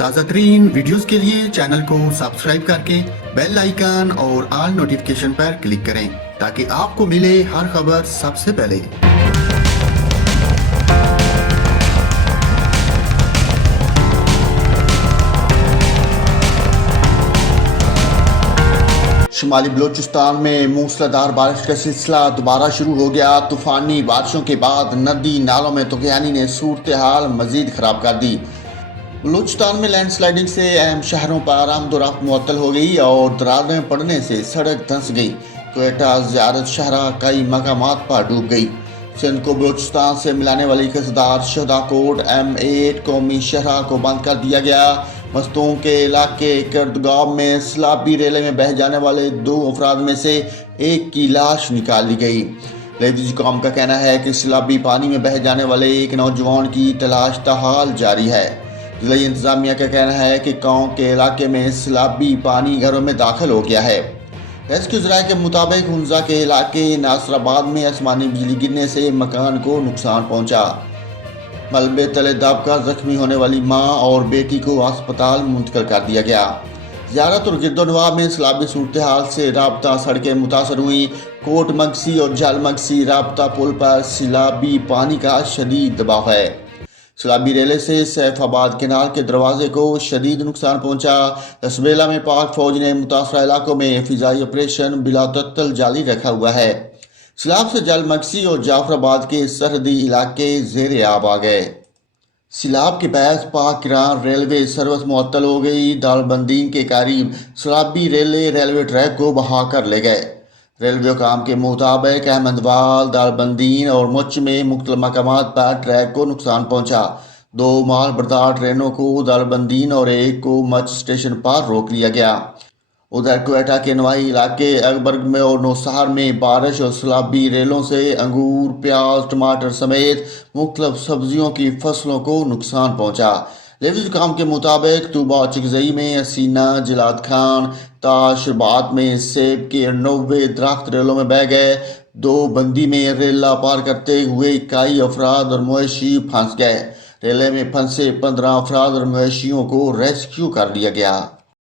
ताज़ा तरीन वीडियोज़ के लिए चैनल को सब्सक्राइब करके बेल आइकन और ऑल नोटिफिकेशन पर क्लिक करें ताकि आपको मिले हर खबर सबसे पहले। शुमाली बलूचिस्तान में मूसलाधार बारिश का सिलसिला दोबारा शुरू हो गया। तूफानी बारिशों के बाद नदी नालों में तुगयानी ने सूरत हाल मजीद ख़राब कर दी। बलूचिस्तान में लैंडस्लाइडिंग से अहम शहरों पर आमदोरफ्त मुअत्तल हो गई और दरारें पड़ने से सड़क धंस गई। क्वेटा ज़ियारत शहरा कई मकामात पर डूब गई। सिंध को बलूचिस्तान से मिलाने वाली कसदार शहदा कोट M8 कौमी शहरा को बंद कर दिया गया। मस्तूम के इलाके कर्दगाव में सलाबी रेले में बह जाने वाले 2 अफराद में से एक की लाश निकाल ली गई। लेदीज कौम का कहना है कि सलाबी पानी में बह जाने वाले एक नौजवान की तलाश ताहाल जारी है। जिला इंतजामिया का कहना है कि गाँव के इलाके में सलाबी पानी घरों में दाखिल हो गया है। रेस्क्यू ज़राए के मुताबिक हुंजा के इलाके नासराबाद में आसमानी बिजली गिरने से मकान को नुकसान पहुंचा। मलबे तले दबकर जख्मी होने वाली मां और बेटी को अस्पताल मुंतकिल कर दिया गया। ज़ियारत और गिरदोनवाब में सैलाबी सूरत हाल से राबता सड़कें मुतासर हुई। कोट मगसी और जल मगसी राबता पुल पर सैलाबी पानी का शदीद दबाव है। सैलाबी रेले से सैफाबाद केनाल के दरवाजे को शदीद नुकसान पहुंचा। तस्बेला में पाक फौज ने मुतासरा इलाकों में फिजाई ऑपरेशन बिलातत्तल जारी रखा हुआ है। सैलाब से जल मगसी और जाफराबाद के सरहदी इलाके ज़ेर आब आ गए। सैलाब के बायस पाक ईरान रेलवे सर्विस मुअत्तल हो गई। दालबंदीन के करीब सैलाबी रेलवे ट्रैक को बहा कर ले गए। रेलवे हुकाम के मुताबिक अहमदवाल, दालबंदीन और मुच में मुख्तलिफ मकामात पर ट्रैक को नुकसान पहुंचा। 2 माल बरदार ट्रेनों को दालबंदीन और एक को मच स्टेशन पर रोक लिया गया। उधर क्वेटा के नवाही इलाके अकबर्ग में और नौसहार में बारिश और सैलाबी रेलों से अंगूर, प्याज, टमाटर समेत मुख्तलिफ सब्जियों की फसलों को नुकसान पहुंचा। लेविज काम के मुताबिक तूबा चिकजई में हसीना, जिलाद खान, ताशबाद में सेब के 90 दरख्त रेलों में बह गए। 2 बंदी में रेला पार करते हुए 21 अफराद और मवेशी फंस गए। रेले में फंसे 15 अफराद और मवेशियों को रेस्क्यू कर लिया गया।